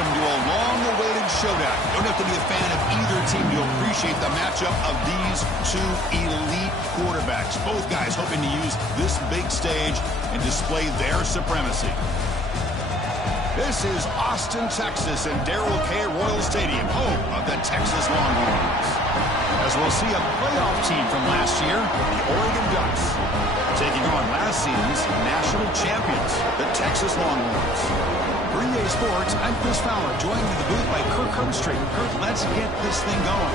welcome to a long-awaited showdown. You don't have to be a fan of either team to appreciate the matchup of these two elite quarterbacks. Both guys hoping to use this big stage and display their supremacy. This is Austin, Texas, and Darrell K. Royal Stadium, home of the Texas Longhorns. As we'll see a playoff team from last year, the Oregon Ducks, taking on last season's national champions, the Texas Longhorns. For EA Sports, I'm Chris Fowler, joined in the booth by Kirk Herbstreit. Kirk, let's get this thing going.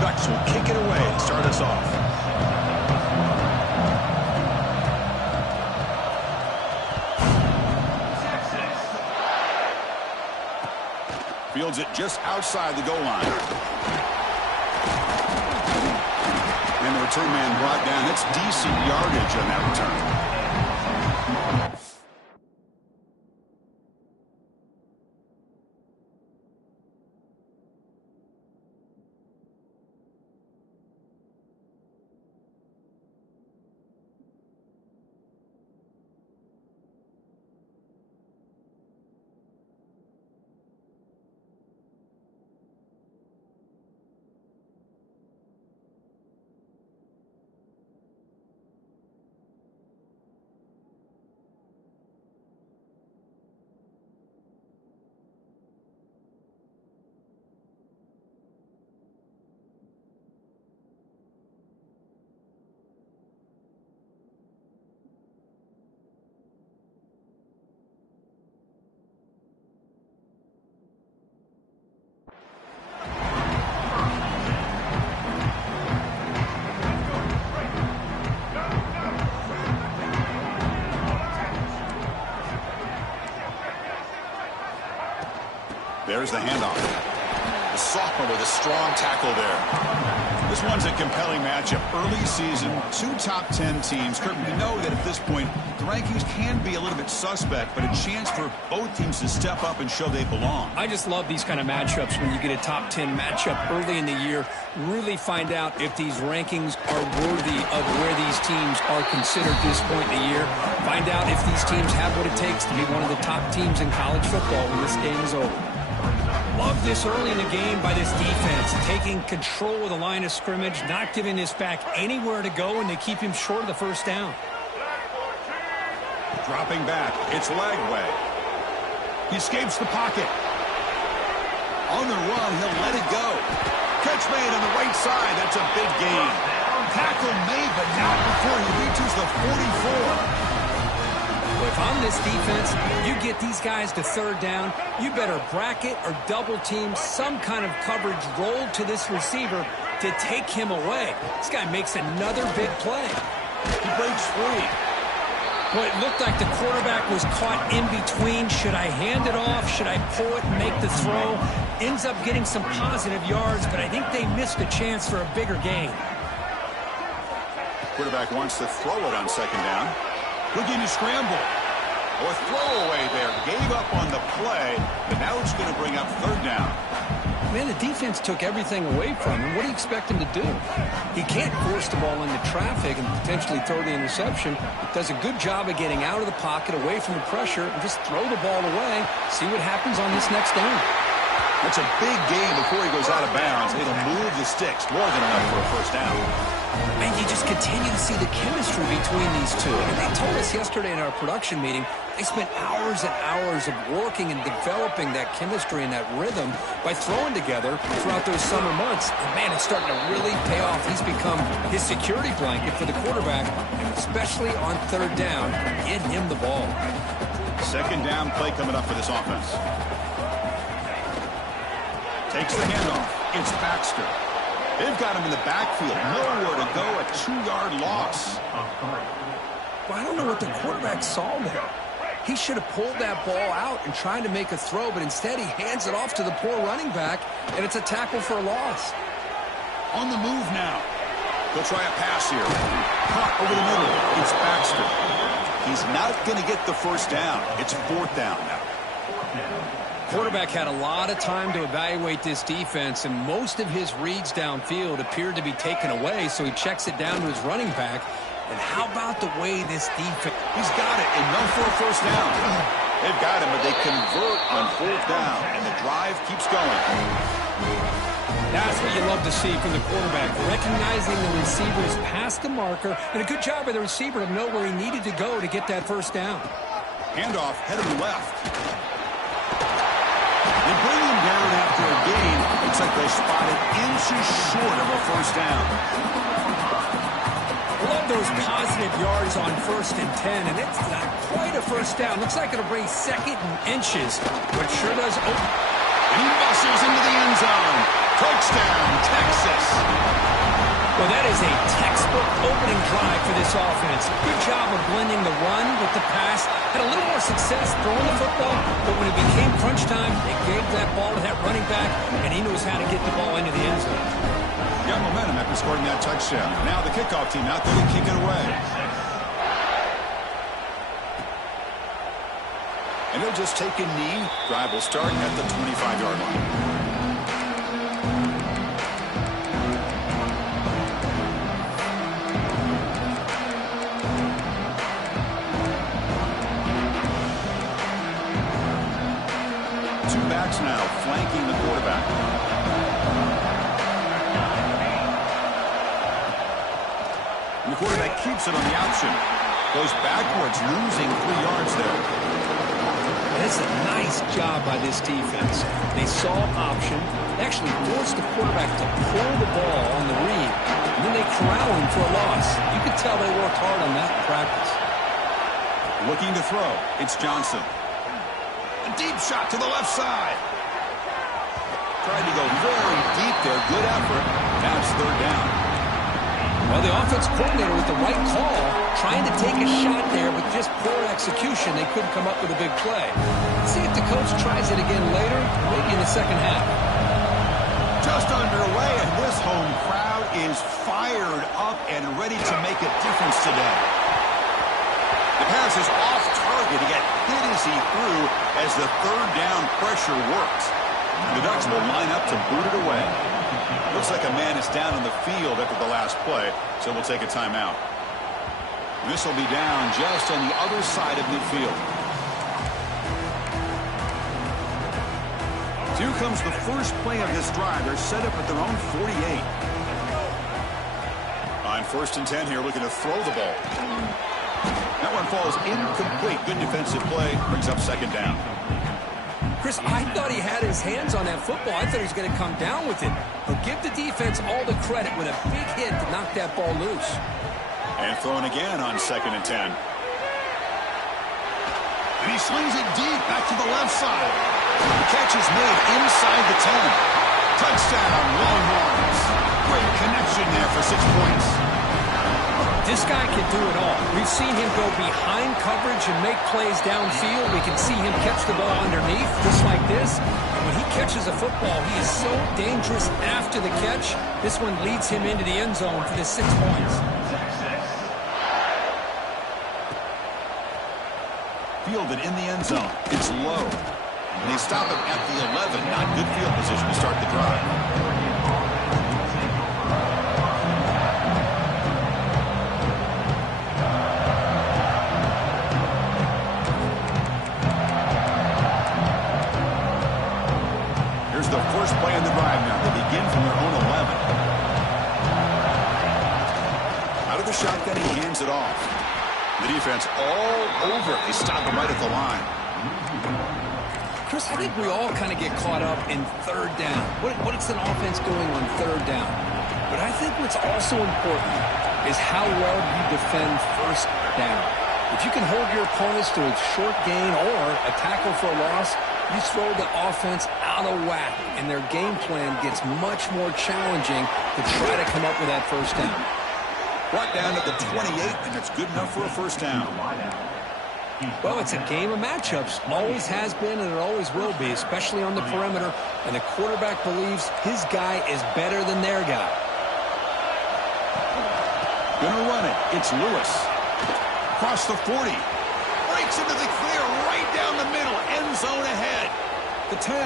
Ducks will kick it away and start us off. Fields it just outside the goal line. And the return man brought down. That's decent yardage on that return. There's the handoff. The sophomore with a strong tackle there. This one's a compelling matchup. Early season, two top 10 teams. Kirk, we know that at this point, the rankings can be a little bit suspect, but a chance for both teams to step up and show they belong. I just love these kind of matchups when you get a top 10 matchup early in the year. Really find out if these rankings are worthy of where these teams are considered at this point in the year. Find out if these teams have what it takes to be one of the top teams in college football when this game is over. Love this early in the game by this defense, taking control of the line of scrimmage, not giving this back anywhere to go, and they keep him short of the first down. Dropping back, it's Lagway. He escapes the pocket. On the run, he'll let it go. Catch made on the right side, that's a big gain. Tackle made, but not before he reaches the 44. Well, if I'm this defense, you get these guys to third down, you better bracket or double team some kind of coverage rolled to this receiver to take him away. This guy makes another big play. He breaks free. Well, it looked like the quarterback was caught in between. Should I hand it off? Should I pull it and make the throw? Ends up getting some positive yards, but I think they missed a chance for a bigger gain. Quarterback wants to throw it on second down. Looking to scramble. Or throwaway there. Gave up on the play, but now it's going to bring up third down. Man, the defense took everything away from him. What do you expect him to do? He can't force the ball into traffic and potentially throw the interception. Does a good job of getting out of the pocket, away from the pressure, and just throw the ball away. See what happens on this next down. That's a big gain before he goes out of bounds. It'll move the sticks. More than enough for a first down. Man, you just continue to see the chemistry between these two. And they told us yesterday in our production meeting, they spent hours and hours of working and developing that chemistry and that rhythm by throwing together throughout those summer months. And man, it's starting to really pay off. He's become his security blanket for the quarterback, and especially on third down, get him the ball. Second down play coming up for this offense. Takes the handoff. It's Baxter. They've got him in the backfield. Nowhere to go. A 2-yard loss. Well, I don't know what the quarterback saw there. He should have pulled that ball out and tried to make a throw, but instead he hands it off to the poor running back, and it's a tackle for a loss. On the move now. He'll try a pass here. Caught over the middle. It's Baxter. He's not going to get the first down. It's fourth down now. Quarterback had a lot of time to evaluate this defense, and most of his reads downfield appeared to be taken away, so he checks it down to his running back. And how about the way this defense... He's got it, enough for a first down. They've got him, but they convert on fourth down, and the drive keeps going. That's what you love to see from the quarterback, recognizing the receiver's past the marker, and a good job by the receiver to know where he needed to go to get that first down. Handoff heading left. They bring him down after a gain. Looks like they spotted inches short of a first down. I love those positive yards on 1st and 10, and it's not quite a first down. Looks like it'll bring 2nd and inches, but sure does open. And he muscles into the end zone. Touchdown, Texas. Well, that is a textbook opening drive for this offense. Good job of blending the run with the pass. Had a little more success throwing the football, but when it became crunch time, it gave that ball to that running back, and he knows how to get the ball into the end zone. Got momentum after scoring that touchdown. Now the kickoff team out there to kick it away. And he'll just take a knee. Drive will start at the 25-yard line. Now flanking the quarterback. And the quarterback keeps it on the option. Goes backwards, losing 3 yards there. That's a nice job by this defense. They saw option, actually forced the quarterback to pull the ball on the read, and then they corral him for a loss. You could tell they worked hard on that in practice. Looking to throw. It's Johnson. A deep shot to the left side. Tried to go very deep there. Good effort. Now it's 3rd down. Well, the offense coordinator with the right call, trying to take a shot there, but just poor execution. They couldn't come up with a big play. Let's see if the coach tries it again later, maybe in the second half. Just underway, and this home crowd is fired up and ready to make a difference today. The pass is off target. He got hit as he threw as the 3rd down pressure worked. The Ducks will line up to boot it away. Looks like a man is down on the field after the last play, so we'll take a timeout. This will be down just on the other side of midfield. Here comes the first play of this drive. They're set up at their own 48. On 1st and 10 here, looking to throw the ball. That one falls incomplete. Good defensive play. Brings up 2nd down. Chris, I thought he had his hands on that football. I thought he was going to come down with it. But give the defense all the credit with a big hit to knock that ball loose. And throwing again on 2nd and 10. And he slings it deep back to the left side. The catch is made inside the 10. Touchdown, Longhorns. Great connection there for 6 points. This guy can do it all. We've seen him go behind coverage and make plays downfield. We can see him catch the ball underneath, just like this. And when he catches a football, he is so dangerous after the catch. This one leads him into the end zone for the 6 points. Fielded in the end zone. It's low. And they stop him at the 11. Not good field position to start the drive. Here's the first play of the drive now. They begin from their own 11. Out of the shotgun, he hands it off. The defense all over it. They stop him right at the line. Chris, I think we all kind of get caught up in 3rd down. What is an offense doing on 3rd down? But I think what's also important is how well you defend 1st down. If you can hold your opponents to a short gain or a tackle for a loss, you throw the offense out of whack, and their game plan gets much more challenging to try to come up with that 1st down. Brought down to the 28, and it's good enough for a 1st down. Well, it's a game of matchups. Always has been, and it always will be, especially on the perimeter. And the quarterback believes his guy is better than their guy. Gonna run it. It's Lewis. Across the 40. Breaks into the clear right down the middle. End zone ahead. The 10.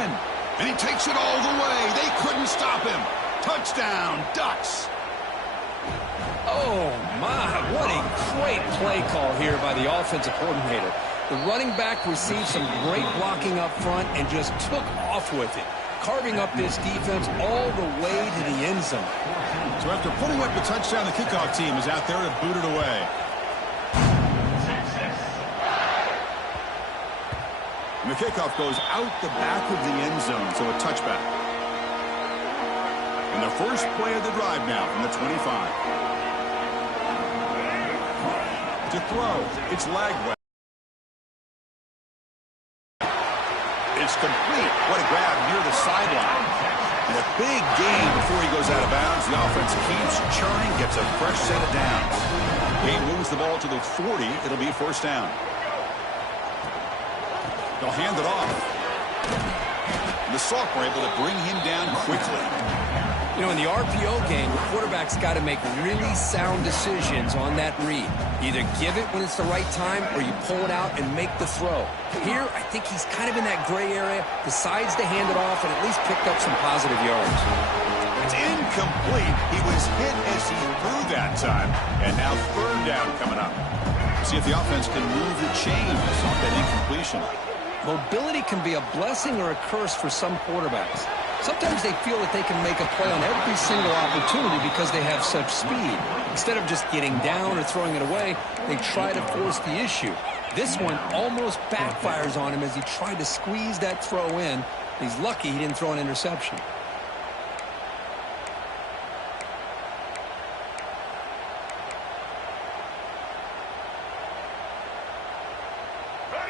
And he takes it all the way. They couldn't stop him. Touchdown, Ducks. Oh, my. What a great play call here by the offensive coordinator. The running back received some great blocking up front and just took off with it, carving up this defense all the way to the end zone. So after putting up the touchdown, the kickoff team is out there to boot it away. And the kickoff goes out the back of the end zone, so a touchback. And the first play of the drive now from the 25. To throw, it's Lagway. It's complete. What a grab near the sideline. And a big gain before he goes out of bounds. The offense keeps churning, gets a fresh set of downs. Gain moves the ball to the 40. It'll be first down. They'll hand it off. And the Salk were able to bring him down quickly. You know, in the RPO game, the quarterback's got to make really sound decisions on that read. Either give it when it's the right time or you pull it out and make the throw. Here, I think he's kind of in that gray area, decides to hand it off and at least picked up some positive yards. It's incomplete. He was hit as he threw that time. And now third down coming up. See if the offense can move the chains on that incompletion. Mobility can be a blessing or a curse for some quarterbacks. Sometimes they feel that they can make a play on every single opportunity because they have such speed. Instead of just getting down or throwing it away, they try to force the issue. This one almost backfires on him as he tried to squeeze that throw in. He's lucky he didn't throw an interception.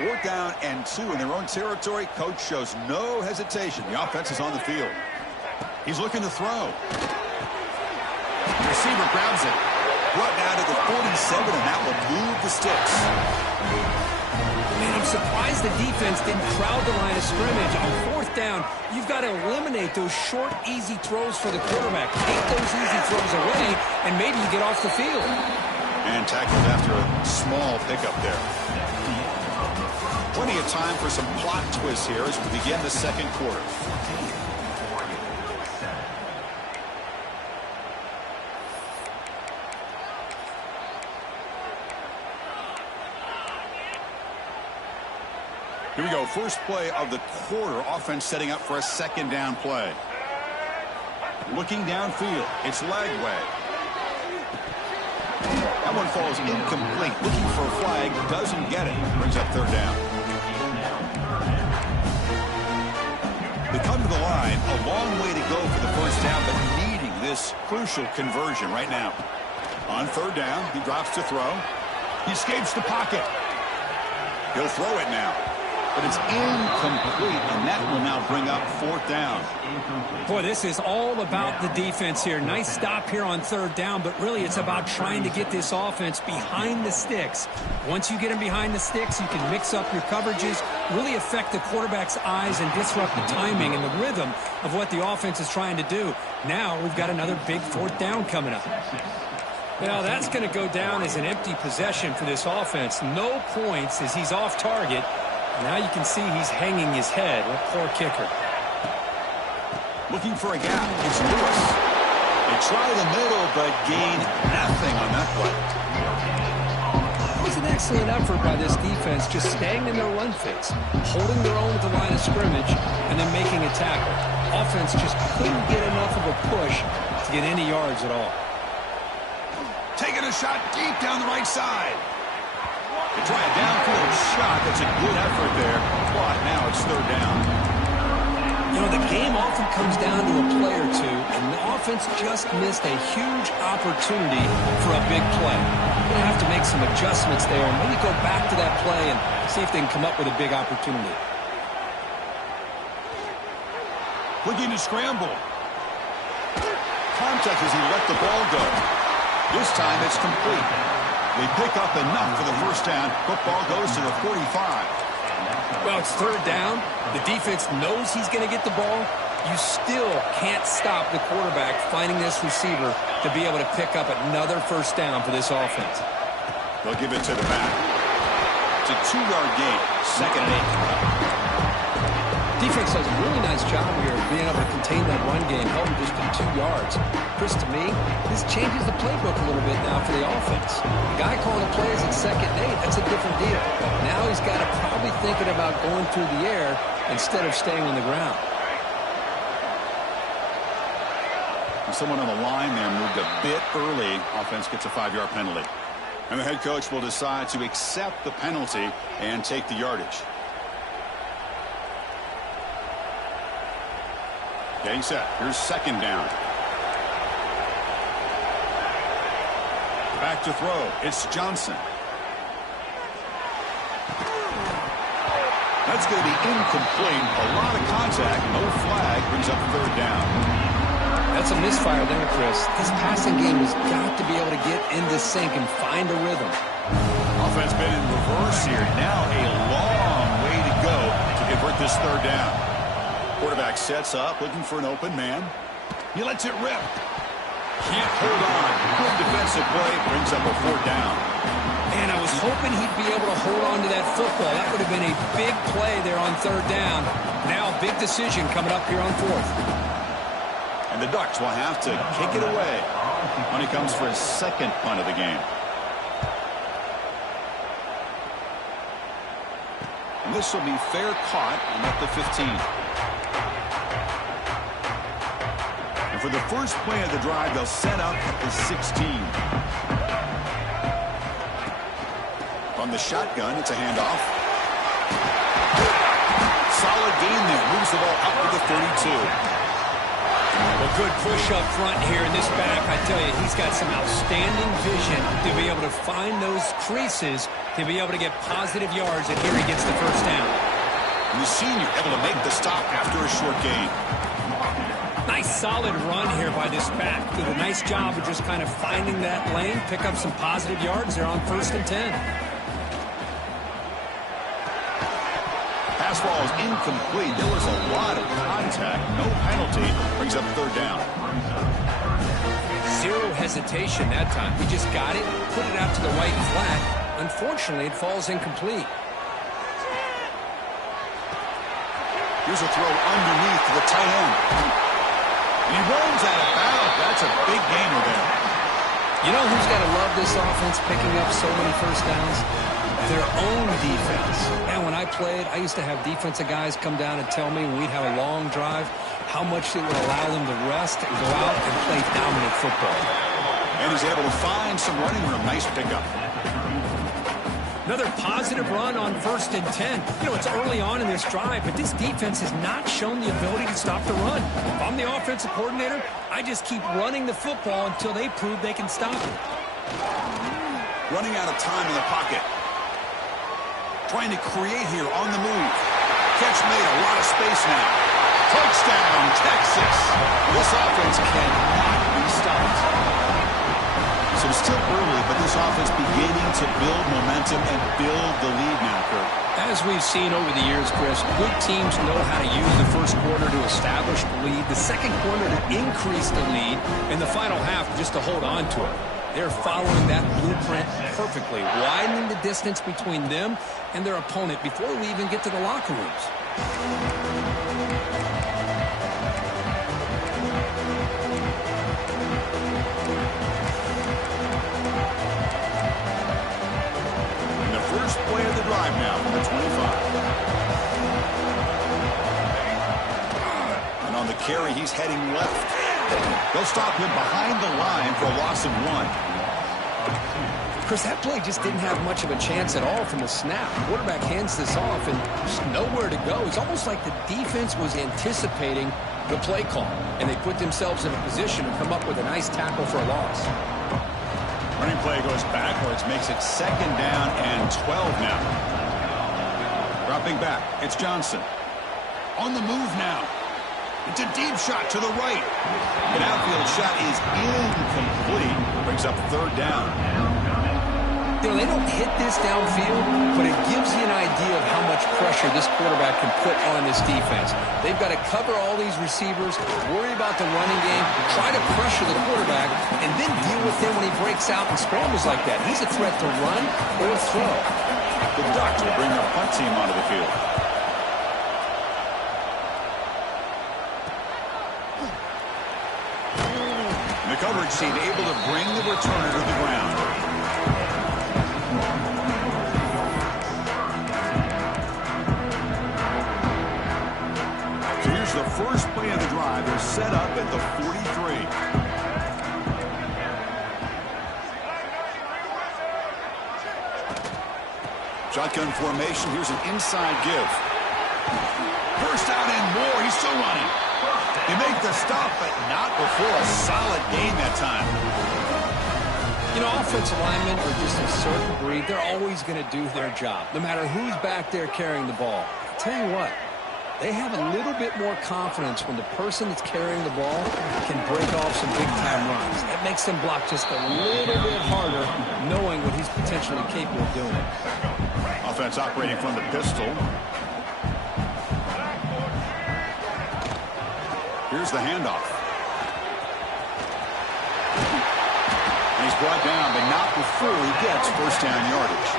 Fourth down and 2 in their own territory. Coach shows no hesitation. The offense is on the field. He's looking to throw. The receiver grabs it. Brought down to the 47, and that will move the sticks. Man, I'm surprised the defense didn't crowd the line of scrimmage. On fourth down, you've got to eliminate those short, easy throws for the quarterback. Take those easy throws away, and maybe you get off the field. And tackled after a small pickup there. Plenty of time for some plot twists here as we begin the second quarter. Here we go. First play of the quarter. Offense setting up for a second down play. Looking downfield. It's Lagway. That one falls incomplete. Looking for a flag. Doesn't get it. Brings up third down. They come to the line. A long way to go for the first down, but needing this crucial conversion right now. On third down, he drops to throw. He escapes the pocket. He'll throw it now. But it's incomplete, and that will now bring up fourth down. Boy, this is all about the defense here. Nice stop here on third down, but really it's about trying to get this offense behind the sticks. Once you get them behind the sticks, you can mix up your coverages, really affect the quarterback's eyes and disrupt the timing and the rhythm of what the offense is trying to do. Now we've got another big fourth down coming up. Well, that's going to go down as an empty possession for this offense. No points as he's off target. Now you can see he's hanging his head. What poor kicker. Looking for a gap. It's Lewis. They try the middle, but gain nothing on that play. It was an excellent effort by this defense, just staying in their run fits, holding their own at the line of scrimmage, and then making a tackle. Offense just couldn't get enough of a push to get any yards at all. Taking a shot deep down the right side. They try a downfield shot. That's a good effort there. But now it's third down. You know, the game often comes down to a play or two, and the offense just missed a huge opportunity for a big play. They're going to have to make some adjustments there and maybe go back to that play and see if they can come up with a big opportunity. Looking to scramble. Contact as he let the ball go. This time it's complete. They pick up enough for the first down. Football goes to the 45. Well, it's third down. The defense knows he's going to get the ball. You still can't stop the quarterback finding this receiver to be able to pick up another first down for this offense. They'll give it to the back. It's a 2-yard gain. Second and 8. Defense does a really nice job here of being able to contain that run game, held him just to 2 yards. Chris, to me, this changes the playbook a little bit now for the offense. The guy calling the plays at 2nd and 8, that's a different deal. Now he's got to probably thinking about going through the air instead of staying on the ground. Someone on the line there moved a bit early. Offense gets a 5-yard penalty. And the head coach will decide to accept the penalty and take the yardage. Getting set. Here's 2nd down. Back to throw. It's Johnson. That's going to be incomplete. A lot of contact. No flag. Brings up 3rd down. That's a misfire there, Chris. This passing game has got to be able to get into sync and find a rhythm. Offense been in reverse here. Now a long way to go to convert this 3rd down. Quarterback sets up, looking for an open man. He lets it rip. Can't hold on. Good defensive play. Brings up a 4th down. Man, I was hoping he'd be able to hold on to that football. That would have been a big play there on 3rd down. Now a big decision coming up here on 4th. And the Ducks will have to kick it away when he comes for his 2nd punt of the game. And this will be fair caught and at the 15. For the first play of the drive, they'll set up at the 16. From the shotgun, it's a handoff. Solid gain there. Moves the ball up to the 32. Well, good push up front here in this back. I tell you, he's got some outstanding vision to be able to find those creases, to be able to get positive yards, and here he gets the 1st down. And the senior able to make the stop after a short gain. Nice solid run here by this back. Did a nice job of just kind of finding that lane, pick up some positive yards there on 1st and 10. Pass ball is incomplete. There was a lot of contact. No penalty. Brings up 3rd down. Zero hesitation that time. He just got it, put it out to the right flat. Unfortunately, it falls incomplete. Here's a throw underneath to the tight end. He rolls out of bounds. That's a big gainer there. You know who's got to love this offense picking up so many 1st downs? Their own defense. Man, when I played, I used to have defensive guys come down and tell me when we'd have a long drive how much it would allow them to rest and go out and play dominant football. And he's able to find some running room. Nice pickup. Another positive run on 1st and 10. You know, it's early on in this drive, but this defense has not shown the ability to stop the run. If I'm the offensive coordinator, I just keep running the football until they prove they can stop it. Running out of time in the pocket. Trying to create here on the move. Catch made, a lot of space now. Touchdown, Texas. This offense cannot be stopped. So it's still early, but this offense beginning to build momentum and build the lead now, Kurt. As we've seen over the years, Chris, good teams know how to use the 1st quarter to establish the lead, the 2nd quarter to increase the lead, and the final half just to hold on to it. They're following that blueprint perfectly, widening the distance between them and their opponent before we even get to the locker rooms. Play of the drive now from the 25. And on the carry, he's heading left. They'll stop him behind the line for a loss of 1. Chris, that play just didn't have much of a chance at all from the snap. The quarterback hands this off and just nowhere to go. It's almost like the defense was anticipating the play call, and they put themselves in a position to come up with a nice tackle for a loss. Running play goes backwards, makes it 2nd down and 12 now. Dropping back, it's Johnson. On the move now. It's a deep shot to the right. An outfield shot is incomplete. Brings up 3rd down. You know, they don't hit this downfield, but it gives you an idea of how much pressure this quarterback can put on this defense. They've got to cover all these receivers, worry about the running game, try to pressure the quarterback, and then deal with him when he breaks out and scrambles like that. He's a threat to run or throw. The Ducks will bring their punt team onto the field. coverage team able to bring the returner to the ground. So here's the first play of the drive. They're set up at the 43. Shotgun formation. Here's an inside give. First down and more. He's still running. They make the stop, but not before a solid gain that time. You know, offensive linemen are just a certain breed. They're always going to do their job, no matter who's back there carrying the ball. I'll tell you what, they have a little bit more confidence when the person that's carrying the ball can break off some big-time runs. That makes them block just a little bit harder, knowing what he's potentially capable of doing. Offense operating from the pistol. Here's the handoff. And he's brought down, but not before he gets first down yardage.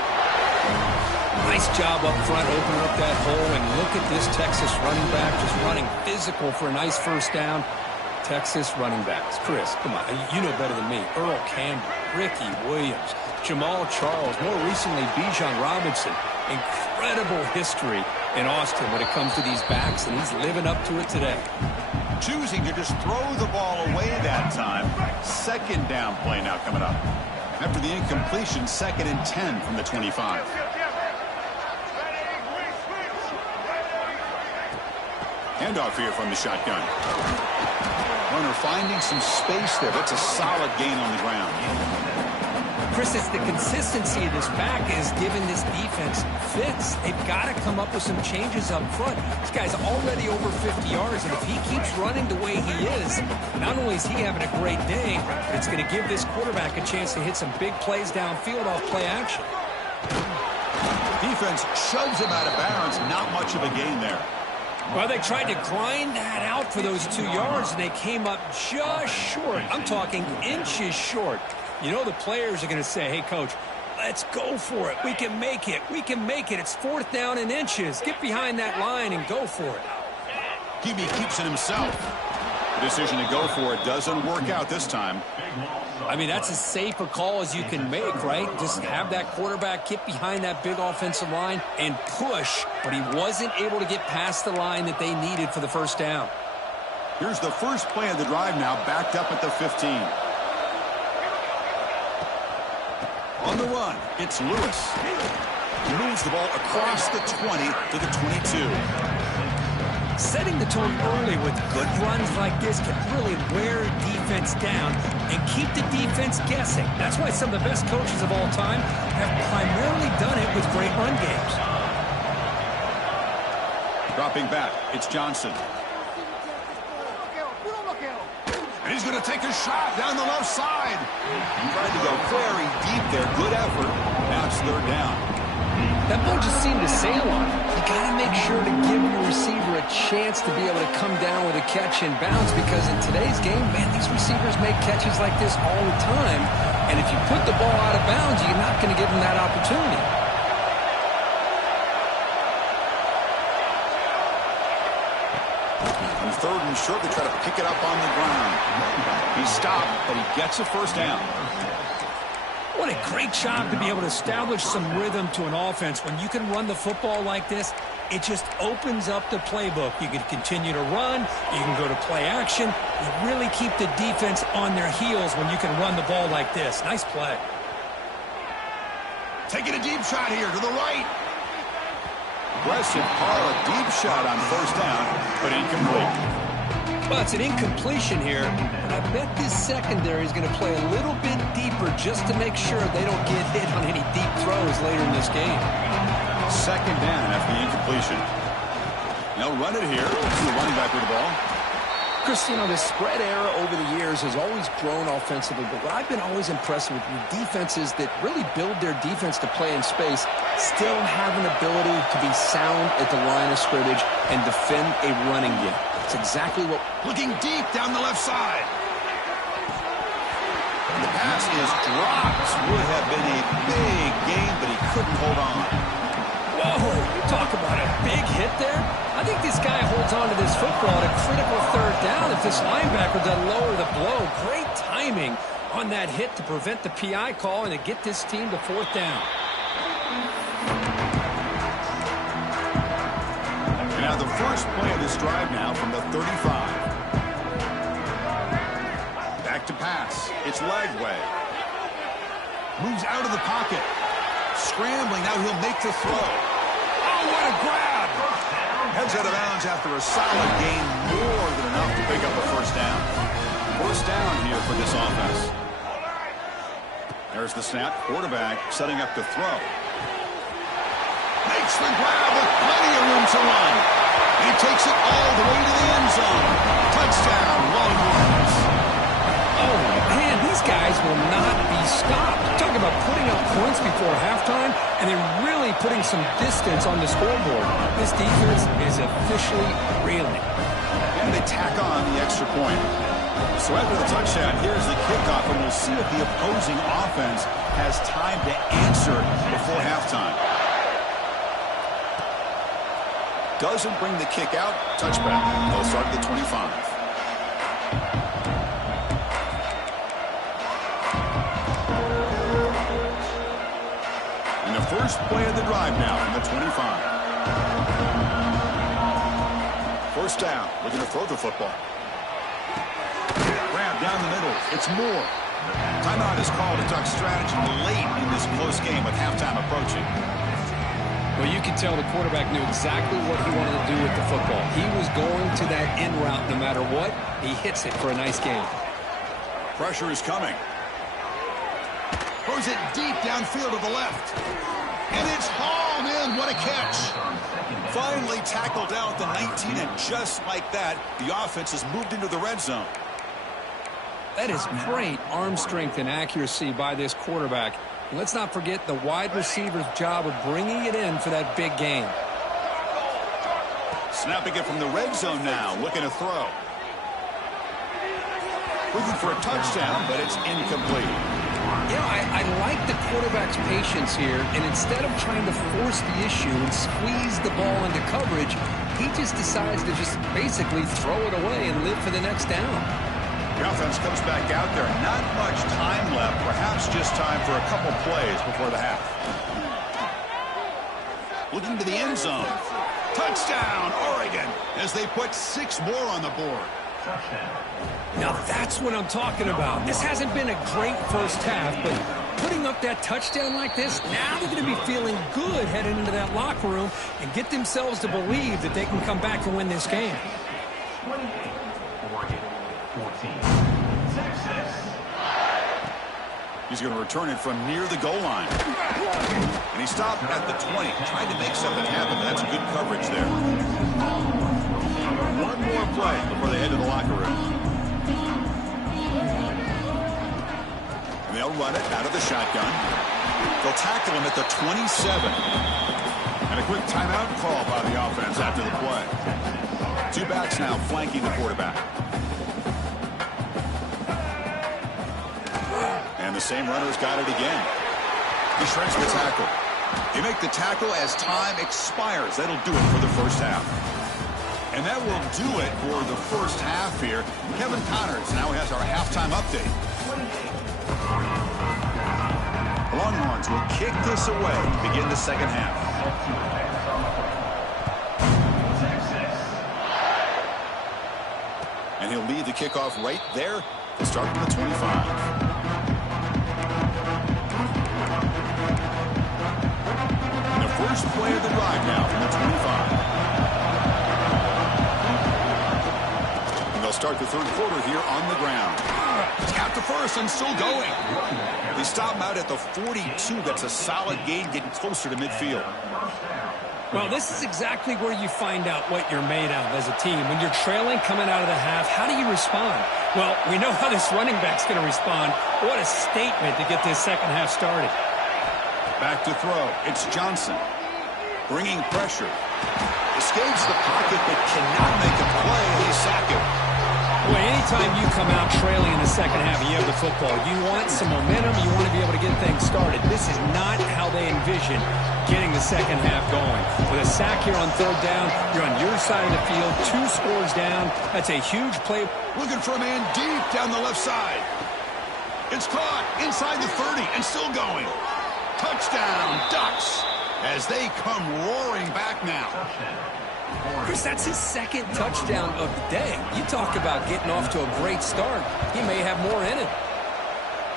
Nice job up front, opening up that hole, and look at this Texas running back just running physical for a nice first down. Texas running backs. Chris, come on, you know better than me. Earl Campbell, Ricky Williams, Jamal Charles, more recently Bijan Robinson. Incredible history in Austin when it comes to these backs, and he's living up to it today. Choosing to just throw the ball away that time. Second down play now coming up. After the incompletion, 2nd and 10 from the 25. Handoff here from the shotgun. Runner finding some space there. That's a solid gain on the ground. Chris, it's the consistency of this back is giving this defense fits. They've got to come up with some changes up front. This guy's already over 50 yards, and if he keeps running the way he is, not only is he having a great day, but it's going to give this quarterback a chance to hit some big plays downfield off play action. Defense shoves him out of bounds. Not much of a gain there. Well, they tried to grind that out for those 2 yards, and they came up just short. I'm talking inches short. You know the players are going to say, hey, Coach, let's go for it. We can make it. We can make it. It's 4th down in inches. Get behind that line and go for it. QB keeps it himself. The decision to go for it doesn't work out this time. I mean, that's as safe a call as you can make, right? Just have that quarterback get behind that big offensive line and push, but he wasn't able to get past the line that they needed for the first down. Here's the first play of the drive now, backed up at the 15. On the run, it's Lewis. He moves the ball across the 20 to the 22. Setting the tone early with good runs like this can really wear defense down and keep the defense guessing. That's why some of the best coaches of all time have primarily done it with great run games. Dropping back, it's Johnson. And he's going to take a shot down the left side. He tried to go very deep there. Good effort. Now it's 3rd down. That ball just seemed to sail on him. You got to make sure to give the receiver a chance to be able to come down with a catch and bounce, because in today's game, man, these receivers make catches like this all the time. And if you put the ball out of bounds, you're not going to give them that opportunity. On 3rd and short, they try to pick it up on the ground. He stopped, but he gets a first down. What a great job to be able to establish some rhythm to an offense. When you can run the football like this, it just opens up the playbook. You can continue to run. You can go to play action. You really keep the defense on their heels when you can run the ball like this. Nice play. Taking a deep shot here to the right. Aggressive call, a deep shot on first down, but incomplete. Well, it's an incompletion here, and I bet this secondary is going to play a little bit deeper just to make sure they don't get hit on any deep throws later in this game. 2nd down after the incompletion. They'll run it here. The running back with the ball. Chris, you know, the spread era over the years has always grown offensively, but what I've been always impressed with defenses that really build their defense to play in space still have an ability to be sound at the line of scrimmage and defend a running game. It's exactly what... Looking deep down the left side. The pass is dropped. Would have been a big gain, but he couldn't hold on. Whoa, you talk about a big hit there. I I think this guy holds on to this football at a critical third down if this linebacker doesn't lower the blow. Great timing on that hit to prevent the PI call and to get this team to fourth down. And now the first play of this drive now from the 35. Back to pass. It's Lagway. Moves out of the pocket. Scrambling. Now he'll make the throw. Oh, what a grab! Heads out of bounds after a solid gain. More than enough to pick up a first down. First down here for this offense. There's the snap. Quarterback setting up to throw. Makes the grab with plenty of room to run. He takes it all the way to the end zone. Touchdown, Longhorns. Oh, man, these guys will not be stopped. Talk about putting up points before halftime and then really putting some distance on the scoreboard. This defense is officially reeling. And they tack on the extra point. So after the touchdown, here's the kickoff, and we'll see if the opposing offense has time to answer before halftime. Doesn't bring the kick out. Touchback. They'll start at the 25. And the first play of the drive now from the 25. First down. We're going to throw the football. Grab down the middle. It's Moore. Timeout is called to talk strategy late in this close game with halftime approaching. Well, you can tell the quarterback knew exactly what he wanted to do with the football. He was going to that in route no matter what. He hits it for a nice gain. Pressure is coming. Throws it deep downfield to the left. And it's hauled in. What a catch. Finally tackled down at the 19, and just like that, the offense has moved into the red zone. That is great arm strength and accuracy by this quarterback. And let's not forget the wide receiver's job of bringing it in for that big game. Snapping it from the red zone now, looking to throw. Looking for a touchdown, but it's incomplete. You know, I like the quarterback's patience here, and instead of trying to force the issue and squeeze the ball into coverage, he just decides to just basically throw it away and live for the next down. The offense comes back out there. Not much time left. Perhaps just time for a couple plays before the half. Looking to the end zone. Touchdown, Oregon, as they put 6 more on the board. Now that's what I'm talking about. This hasn't been a great first half, but putting up that touchdown like this, now they're going to be feeling good heading into that locker room and get themselves to believe that they can come back and win this game. He's going to return it from near the goal line. And he stopped at the 20, trying to make something happen. That's good coverage there. One more play before they head to the locker room. And they'll run it out of the shotgun. They'll tackle him at the 27. And a quick timeout call by the offense after the play. 2 backs now flanking the quarterback. And the same runner's got it again. He shrinks the tackle. They make the tackle as time expires. That'll do it for the first half. And that will do it for the first half here. Kevin Connors now has our halftime update. The Longhorns will kick this away to begin the second half. And he'll lead the kickoff right there to start from the 25. First play of the drive now from the 25. And they'll start the third quarter here on the ground. Tap to first and still going. They stop him out at the 42. That's a solid gain, getting closer to midfield. Well, this is exactly where you find out what you're made of as a team. When you're trailing coming out of the half, how do you respond? Well, we know how this running back's going to respond. What a statement to get this second half started. Back to throw. It's Johnson. Bringing pressure. Escapes the pocket, but cannot make a play. They sack him. Well, anytime you come out trailing in the second half and you have the football, you want some momentum. You want to be able to get things started. This is not how they envision getting the second half going. With a sack here on third down, you're on your side of the field, 2 scores down. That's a huge play. Looking for a man deep down the left side. It's caught inside the 30 and still going. Touchdown, Ducks, as they come roaring back now. Chris, that's his second touchdown of the day. You talk about getting off to a great start. He may have more in it.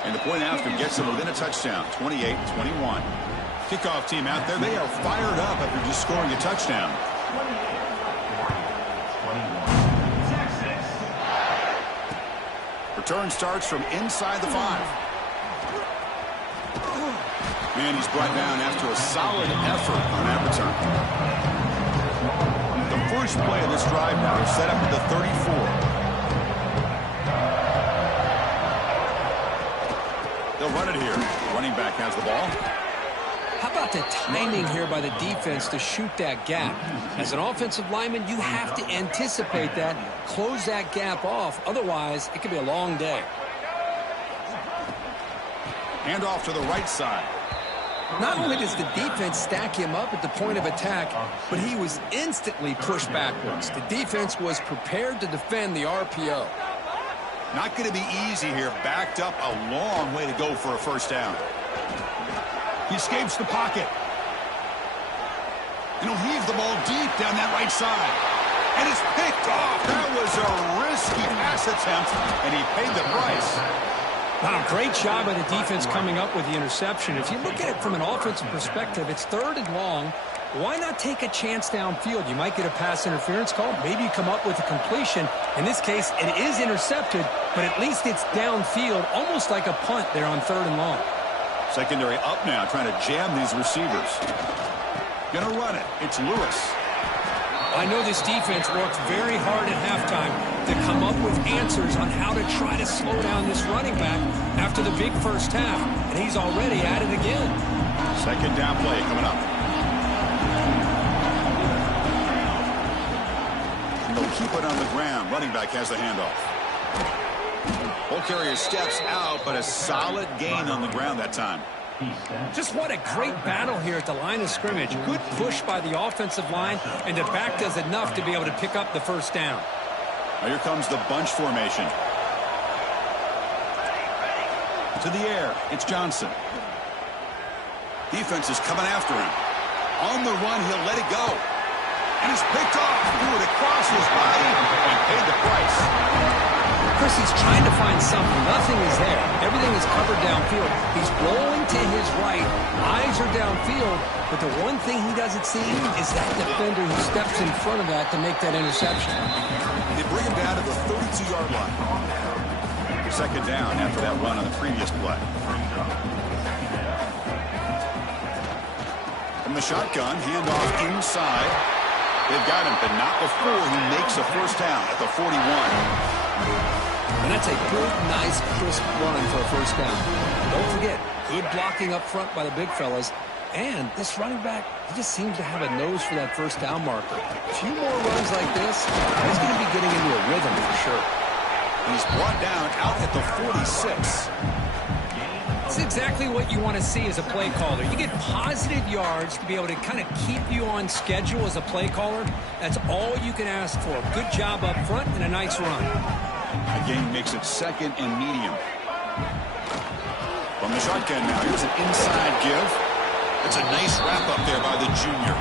And the point after gets them within a touchdown, 28-21. Kickoff team out there, they are fired up after just scoring a touchdown. Return starts from inside the 5. And he's brought down after a solid effort on that return. The first play of this drive now is set up at the 34. They'll run it here. Running back has the ball. How about the timing here by the defense to shoot that gap? As an offensive lineman, you have to anticipate that, close that gap off. Otherwise, it could be a long day. Hand off to the right side. Not only does the defense stack him up at the point of attack, but he was instantly pushed backwards. The defense was prepared to defend the RPO. Not going to be easy here. Backed up a long way to go for a first down. He escapes the pocket. And he'll heave the ball deep down that right side. And it's picked off. That was a risky pass attempt, and he paid the price. Wow, great job by the defense coming up with the interception. If you look at it from an offensive perspective, it's 3rd and long. Why not take a chance downfield? You might get a pass interference call. Maybe you come up with a completion. In this case, it is intercepted, but at least it's downfield, almost like a punt there on 3rd and long. Secondary up now, trying to jam these receivers. Gonna run it. It's Lewis. I know this defense worked very hard at halftime to come up with answers on how to try to slow down this running back after the big first half, and he's already at it again. Second down play coming up. And they'll keep it on the ground. Running back has the handoff. Ball carrier steps out, but a solid gain on the ground that time. Just what a great battle here at the line of scrimmage. Good push by the offensive line, and the back does enough to be able to pick up the first down. Now here comes the bunch formation. To the air, it's Johnson. Defense is coming after him. On the run, he'll let it go. And it's picked off. Threw it across his body and paid the price. Chris, he's trying to find something. Nothing is there. Everything is covered downfield. He's rolling to his right. Eyes are downfield. But the one thing he doesn't see is that defender who steps in front of that to make that interception. They bring him down to the 32-yard line. Second down after that run on the previous play. From the shotgun, handoff inside. They've got him, but not before he makes a first down at the 41. And that's a good, nice, crisp run for a first down. Don't forget, good blocking up front by the big fellas. And this running back, he just seems to have a nose for that first down marker. A few more runs like this, he's going to be getting into a rhythm for sure. He's brought down out at the 46. That's exactly what you want to see as a play caller. You get positive yards to be able to kind of keep you on schedule as a play caller. That's all you can ask for. Good job up front and a nice run. Again, makes it second and medium. From the shotgun now, here's an inside give. It's a nice wrap up there by the junior.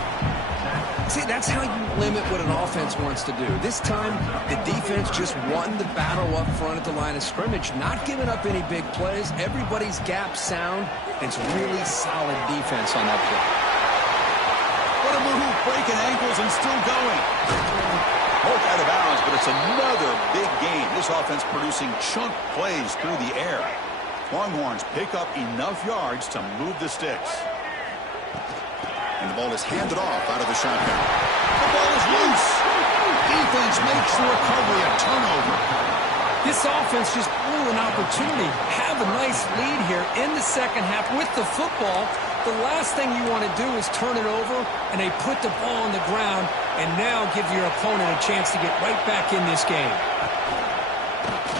See, that's how you limit what an offense wants to do. This time, the defense just won the battle up front at the line of scrimmage, not giving up any big plays. Everybody's gap sound. It's really solid defense on that play. What a move, breaking ankles and still going. Broke out of bounds, but it's another big game. This offense producing chunk plays through the air. Longhorns pick up enough yards to move the sticks. And the ball is handed off out of the shotgun. The ball is loose. Defense makes the recovery a turnover. This offense just blew an opportunity. Have a nice lead here in the second half with the football. The last thing you want to do is turn it over, and they put the ball on the ground and now give your opponent a chance to get right back in this game.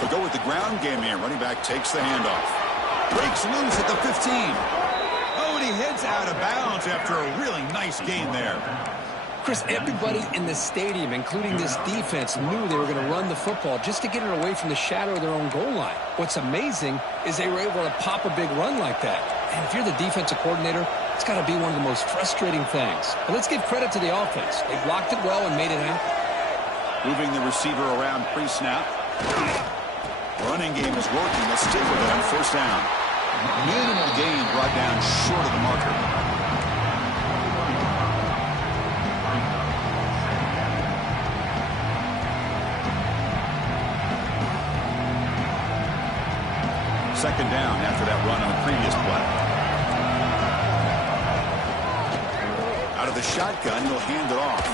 They'll go with the ground game here. Running back takes the handoff. Breaks loose at the 15. Oh, and he heads out of bounds after a really nice gain there. Chris, everybody in the stadium, including this defense, knew they were going to run the football just to get it away from the shadow of their own goal line. What's amazing is they were able to pop a big run like that. And if you're the defensive coordinator, it's got to be one of the most frustrating things. But let's give credit to the offense. They blocked it well and made it happen. Moving the receiver around pre-snap. Running game is working. Let's stick with it on first down. Minimal gain brought down short of the marker. Second down after that run on the previous play. Out of the shotgun, he'll hand it off.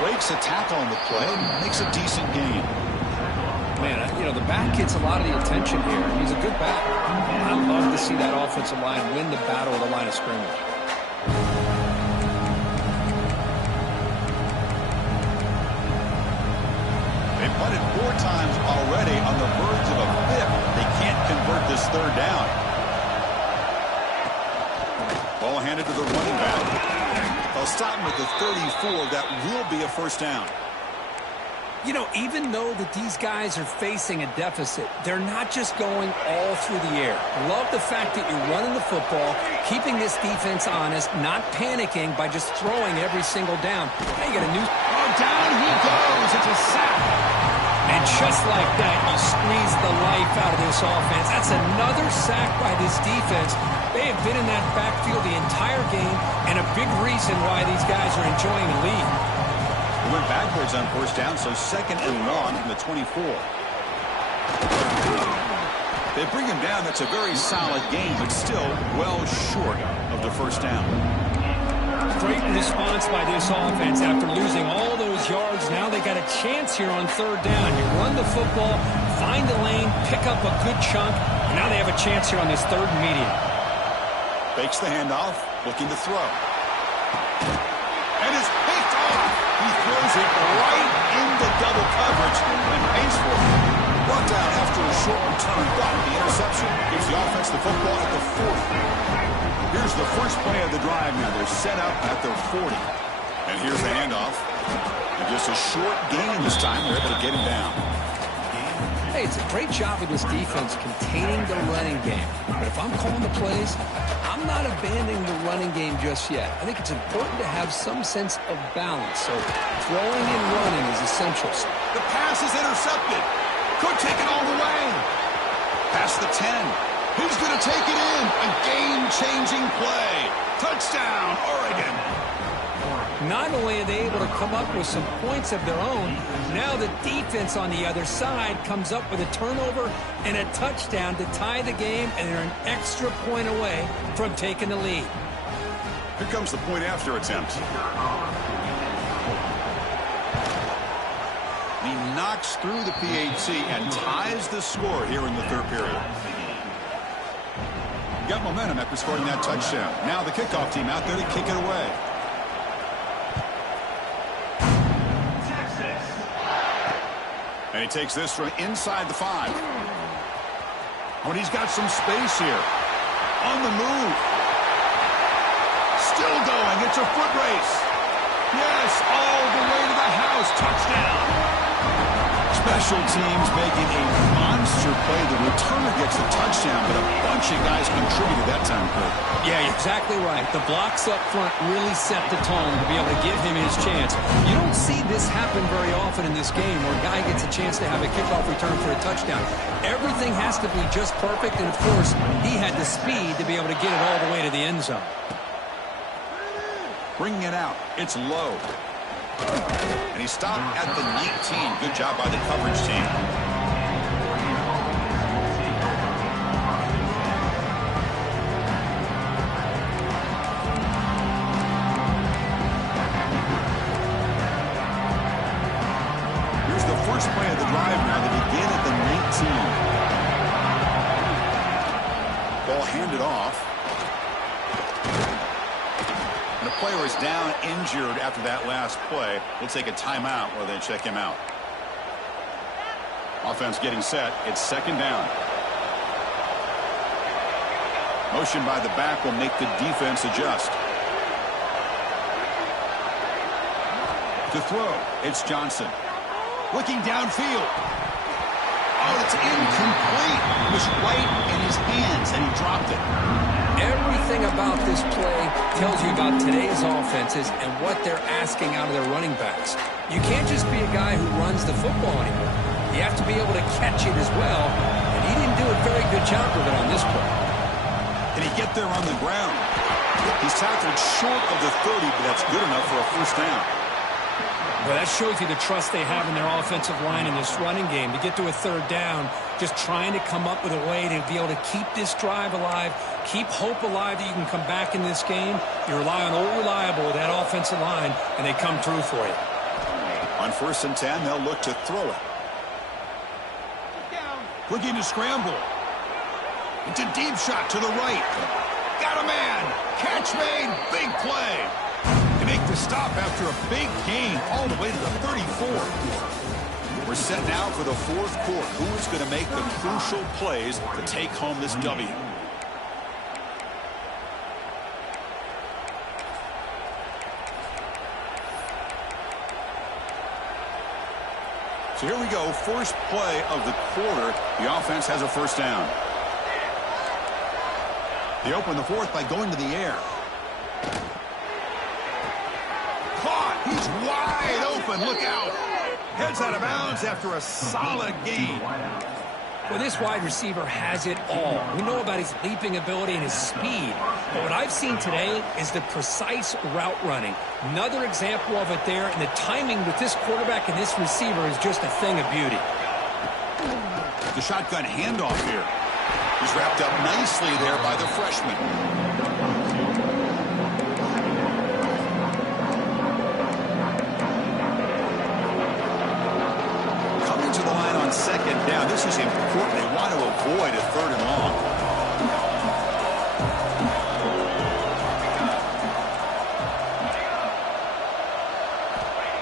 Breaks a tackle on the play and makes a decent gain. Man, you know, the back gets a lot of the attention here. He's a good back. I love to see that offensive line win the battle of the line of scrimmage. They punted 4 times already on the verge of a 5th. They can't convert this third down. Ball handed to the running back. They'll stop him at the 34. That will be a first down. You know, even though that these guys are facing a deficit, they're not just going all through the air. Love the fact that you're running the football, keeping this defense honest, not panicking by just throwing every single down. Hey, you got a new... Oh, down he goes. It's a sack. And just like that, you squeeze the life out of this offense. That's another sack by this defense. They have been in that backfield the entire game, and a big reason why these guys are enjoying the lead. He went backwards on first down, so second and long from the 24. They bring him down. That's a very solid game, but still well short of the first down. Great response by this offense after losing all those yards. Now they got a chance here on third down. You run the football, find the lane, pick up a good chunk, and now they have a chance here on this third and medium. Fakes the handoff, looking to throw. And it's picked off. He throws it right into double coverage and pays for it. Brought down after a short return, but the interception gives the offense the football at the 40. Here's the first play of the drive now. They're set up at their 40. And here's the handoff. And just a short gain this time. They're able to get him down. Hey, it's a great job of this defense containing the running game. But if I'm calling the plays, I'm not abandoning the running game just yet. I think it's important to have some sense of balance. So throwing and running is essential. The pass is intercepted. Could take it all the way. Past the 10. Who's going to take it in? A game-changing play. Touchdown, Oregon. Not only are they able to come up with some points of their own, now the defense on the other side comes up with a turnover and a touchdown to tie the game, and they're an extra point away from taking the lead. Here comes the point after attempt. He knocks through the PAT and ties the score here in the third period. Got momentum after scoring that touchdown. Now the kickoff team out there to kick it away. And he takes this from inside the 5. When he's got some space here. On the move. Still going. It's a foot race. Yes, all the way to the house. Touchdown. Special teams making a monster play. The returner gets the touchdown, but a bunch of guys contributed that time, Kurt. Yeah, you're exactly right. The blocks up front really set the tone to be able to give him his chance. You don't see this happen very often in this game where a guy gets a chance to have a kickoff return for a touchdown. Everything has to be just perfect, and of course, he had the speed to be able to get it all the way to the end zone. Bringing it out. It's low. And he stopped at the 19. Good job by the coverage team. Here's the first play of the drive now. They begin at the 19. Ball handed off. The player is down injured after that last play. We'll take a timeout while they check him out. Offense getting set. It's second down. Motion by the back will make the defense adjust. To throw, it's Johnson. Looking downfield. Oh, it's incomplete. It was right in his hands, and he dropped it. Everything about this play tells you about today's offenses and what they're asking out of their running backs. You can't just be a guy who runs the football anymore. You have to be able to catch it as well, and he didn't do a very good job of it on this play. Can he get there on the ground? He's tackled short of the 30, but that's good enough for a first down. Well, that shows you the trust they have in their offensive line in this running game. To get to a third down, just trying to come up with a way to be able to keep this drive alive, keep hope alive that you can come back in this game. You rely on Old Reliable, that offensive line, and they come through for you. On 1st and 10, they'll look to throw it. Looking to scramble. It's a deep shot to the right. Got a man. Catch made. Big play. They make the stop after a big gain all the way to the 34. We're set now for the 4th quarter. Who is going to make the crucial plays to take home this W? So here we go, first play of the quarter. The offense has a first down. They open the 4th by going to the air. Caught! He's wide open. Look out! Heads out of bounds after a solid gain. Well, this wide receiver has it all. We know about his leaping ability and his speed. But what I've seen today is the precise route running. Another example of it there, and the timing with this quarterback and this receiver is just a thing of beauty. The shotgun handoff here. He's wrapped up nicely there by the freshman. Coming to the line on 2nd down. This is important. They want to avoid a 3rd and long.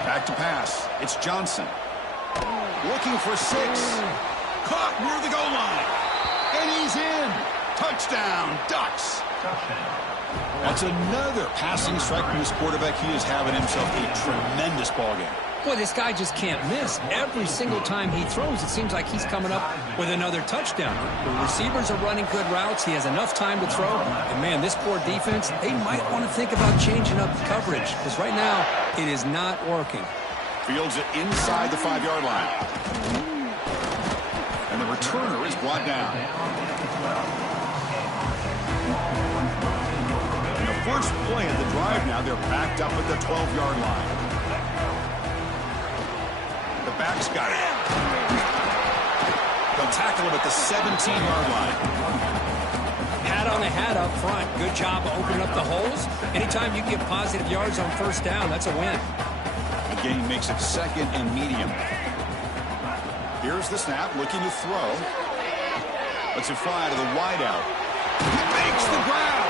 Back to pass. It's Johnson. Looking for 6. Caught near the goal line. And he's in. Touchdown, Ducks. That's another passing strike from this quarterback. He is having himself a tremendous ballgame. Boy, this guy just can't miss. Every single time he throws, it seems like he's coming up with another touchdown. The receivers are running good routes. He has enough time to throw. And, man, this poor defense, they might want to think about changing up the coverage because right now it is not working. Fields it inside the 5-yard line. And the returner is brought down. In the first play of the drive now, they're backed up at the 12-yard line. The back's got it. They'll tackle him at the 17-yard line. Hat on the hat up front. Good job of opening up the holes. Anytime you get positive yards on first down, that's a win. The gain makes it 2nd and medium. Here's the snap, looking to throw. Lets it fly to the wideout. He makes the grab.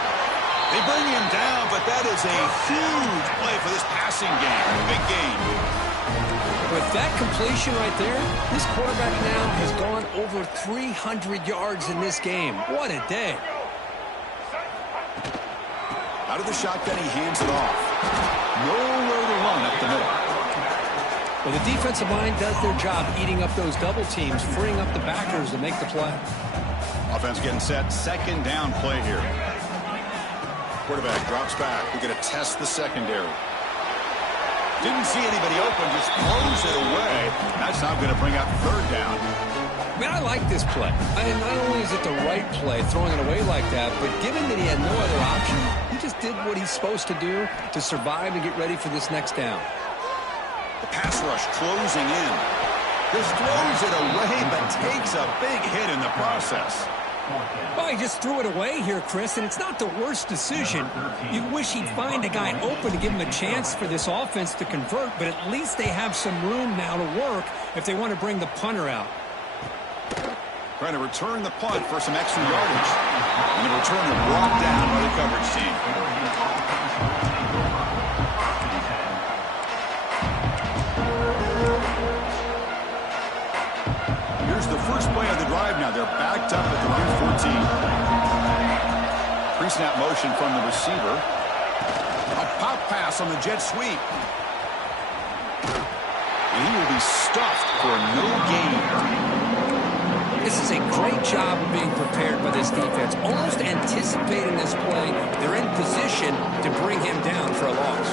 They bring him down, but that is a huge play for this passing game. Big game. With that completion right there, this quarterback now has gone over 300 yards in this game. What a day. Out of the shotgun, he hands it off. Nowhere to run up the middle. Well, the defensive line does their job eating up those double teams, freeing up the backers to make the play. Offense getting set. 2nd down play here. Quarterback drops back. We're going to test the secondary. Didn't see anybody open, just throws it away. That's not going to bring up 3rd down. Man, I like this play. And not only is it the right play, throwing it away like that, but given that he had no other option, he just did what he's supposed to do to survive and get ready for this next down. The pass rush closing in. Just throws it away, but takes a big hit in the process. Well, he just threw it away here, Chris, and it's not the worst decision. You wish he'd find a guy open to give him a chance for this offense to convert, but at least they have some room now to work if they want to bring the punter out. Trying to return the punt for some extra yardage. And the returner brought down by the coverage team. Here's the first play of the drive now. They're backed up at the line 14. motion from the receiver. A pop pass on the jet sweep. And he will be stuffed for no gain. This is a great job of being prepared by this defense. Almost anticipating this play, they're in position to bring him down for a loss.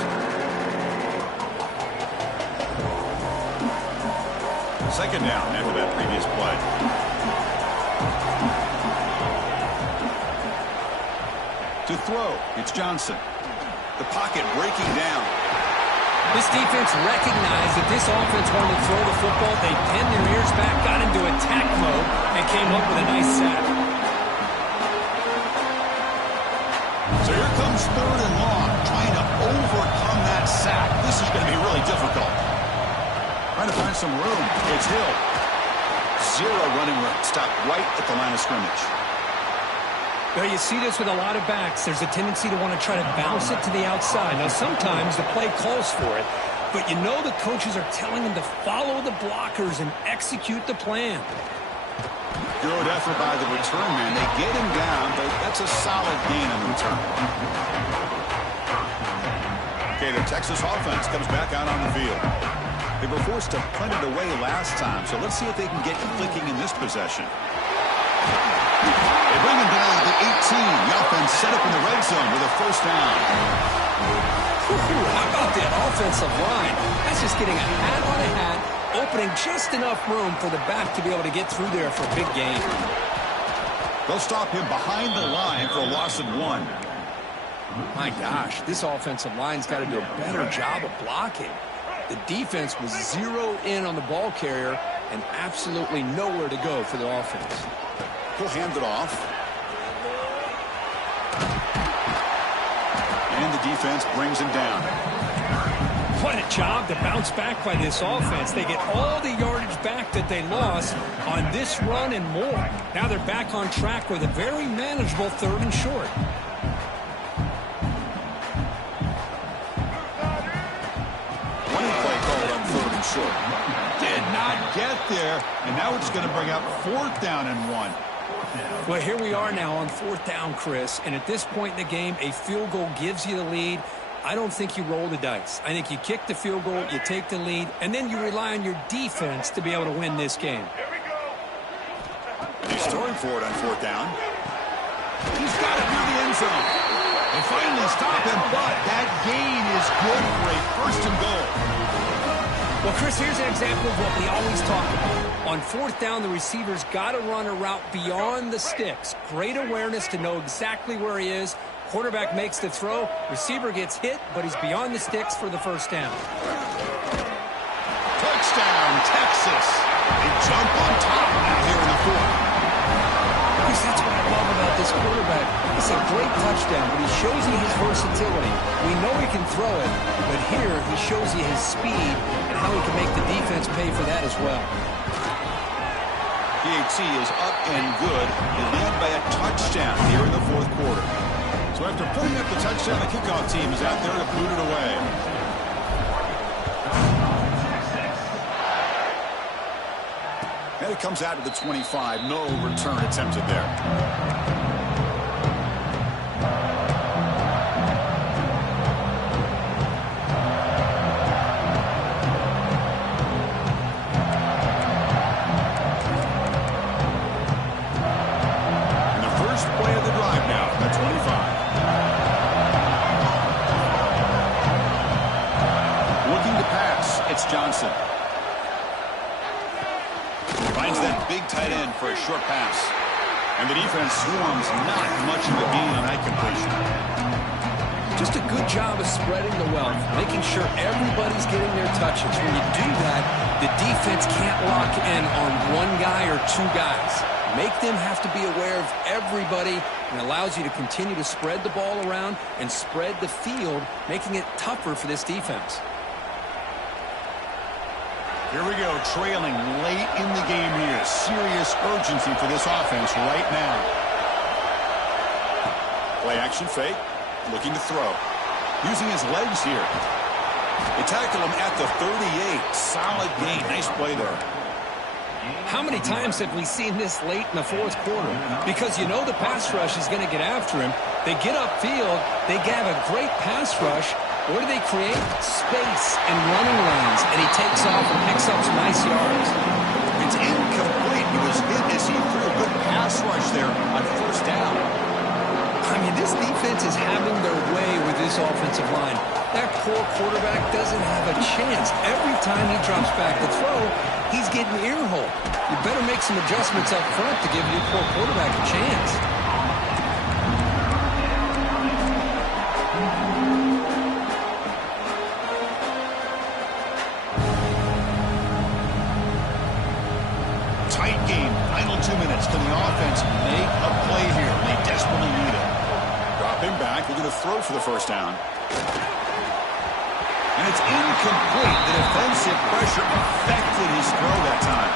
Second down after that previous play. To throw, it's Johnson. The pocket breaking down. This defense recognized that this offense wanted to throw the football. They pinned their ears back, got into attack mode, and came up with a nice sack. So here comes third and long, trying to overcome that sack. This is going to be really difficult. Trying to find some room. It's Hill. Zero running room. Stopped right at the line of scrimmage. Well, you see this with a lot of backs. There's a tendency to want to try to bounce it to the outside. Now, sometimes the play calls for it, but you know the coaches are telling them to follow the blockers and execute the plan. Good effort by the return man. They get him down, but that's a solid gain on the return. Okay, the Texas offense comes back out on the field. They were forced to punt it away last time, so let's see if they can get clicking in this possession. They bring him down to the 18. The offense set up in the red zone with a first down. How about that offensive line? That's just getting a hat on a hat, opening just enough room for the back to be able to get through there for a big gain. They'll stop him behind the line for a loss of 1. My gosh, this offensive line's got to do a better job of blocking. The defense was zeroed in on the ball carrier and absolutely nowhere to go for the offense. He'll hand it off. And the defense brings him down. What a job to bounce back by this offense. They get all the yardage back that they lost on this run and more. Now they're back on track with a very manageable 3rd and short. Running play called on 3rd and short. Did not get there. And now it's going to bring up 4th down and 1. Well, here we are now on 4th down, Chris. And at this point in the game, a field goal gives you the lead. I don't think you roll the dice. I think you kick the field goal, you take the lead, and then you rely on your defense to be able to win this game. He's throwing for it on 4th down. He's got it near the end zone. They finally stop him, but that gain is good for a 1st and goal. Well, Chris, here's an example of what we always talk about. On 4th down, the receiver's got to run a route beyond the sticks. Great awareness to know exactly where he is. Quarterback makes the throw. Receiver gets hit, but he's beyond the sticks for the 1st down. Touchdown, Texas. They jump on top now here in the 4th. Chris, that's what I love about this quarterback. It's a great touchdown, but he shows you his versatility. We know he can throw it, but here he shows you his speed and how he can make the defense pay for that as well. PAT is up and good. They lead by a touchdown here in the 4th quarter. So after putting up the touchdown, the kickoff team is out there to boot it away. And it comes out to the 25. No return attempted there. Johnson finds that big tight end for a short pass. And the defense swarms, not much of a gain on that completion. Just a good job of spreading the wealth, making sure everybody's getting their touches. When you do that, the defense can't lock in on one guy or 2 guys. Make them have to be aware of everybody, and allows you to continue to spread the ball around and spread the field, making it tougher for this defense. Here we go, trailing late in the game here. Serious urgency for this offense right now. Play action fake, looking to throw. Using his legs here. They tackle him at the 38. Solid gain. Nice play there. How many times have we seen this late in the fourth quarter? Because you know the pass rush is going to get after him. They get upfield. They have a great pass rush. What do they create? Space and running lanes. And he takes off and picks up some nice yards. It's incomplete. He was hit as he threw a good pass rush there on first down. I mean, this defense is having their way with this offensive line. That poor quarterback doesn't have a chance. Every time he drops back to throw, he's getting ear-hole. You better make some adjustments up front to give your poor quarterback a chance. Tight game. Final 2 minutes. Can the offense make a play here? They desperately need it. Drop him back. They're going to throw for the first down. And it's incomplete. The defensive pressure affected his throw that time.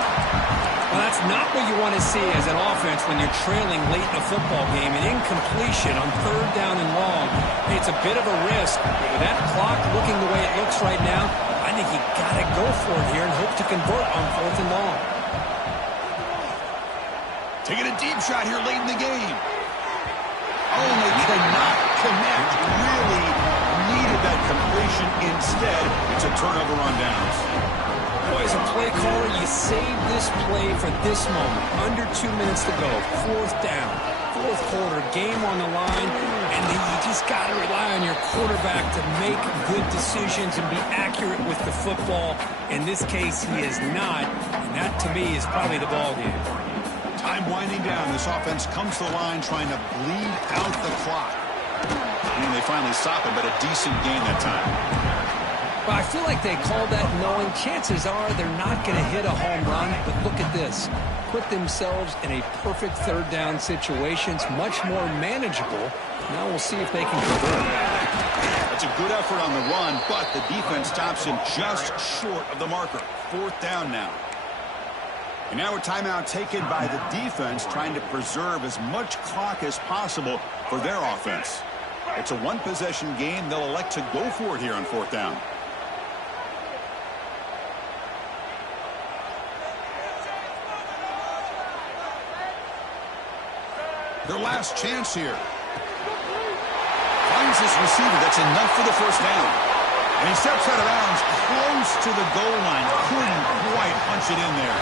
Well, that's not what you want to see as an offense when you're trailing late in a football game. An incompletion on third down and long. It's a bit of a risk. With that clock looking the way it looks right now, I think you got to go for it here and hope to convert on fourth and long. Taking a deep shot here late in the game. Oh, they cannot connect. Really needed that completion. Instead, it's a turnover on downs. Boy, as a play caller, you save this play for this moment. Under 2 minutes to go. Fourth down. Fourth quarter. Game on the line. And you just got to rely on your quarterback to make good decisions and be accurate with the football. In this case, he is not. And that, to me, is probably the ball game. Time winding down. This offense comes to the line trying to bleed out the clock. I mean, they finally stop it, but a decent game that time. Well, I feel like they called that knowing chances are they're not going to hit a home run. But look at this. Put themselves in a perfect third down situation. It's much more manageable. Now we'll see if they can convert. That's a good effort on the run, but the defense stops him just short of the marker. Fourth down now. And now a timeout taken by the defense, trying to preserve as much clock as possible for their offense. It's a one-possession game. They'll elect to go for it here on fourth down. Their last chance here. Finds this receiver. That's enough for the first down. And he steps out of bounds close to the goal line. Couldn't quite punch it in there.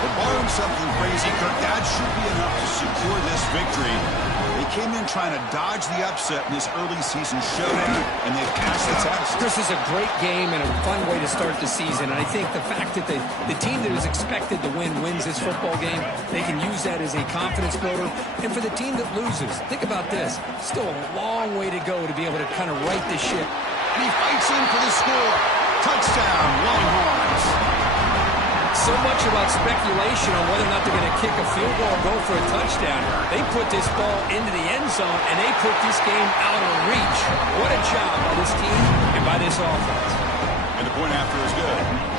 But barring something crazy, Kirk, that should be enough to secure this victory. They came in trying to dodge the upset in this early season showdown, and they passed the test. This is a great game and a fun way to start the season. And I think the fact that the team that is expected to win wins this football game, they can use that as a confidence builder. And for the team that loses, think about this. Still a long way to go to be able to kind of right the ship. And he fights in for the score. Touchdown, Longhorns. So much about speculation on whether or not they're going to kick a field goal or go for a touchdown. They put this ball into the end zone, and they put this game out of reach. What a job by this team and by this offense. And the point after is good.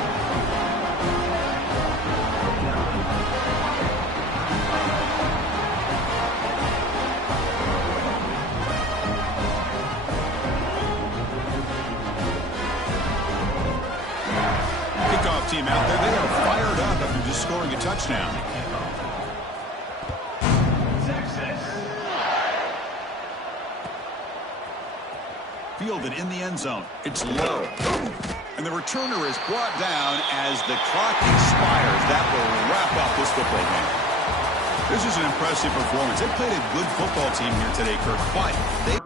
Team out there, they are fired up after just scoring a touchdown. Fielded in the end zone. It's low. And the returner is brought down as the clock expires. That will wrap up this football game. This is an impressive performance. They played a good football team here today, Kirk, but they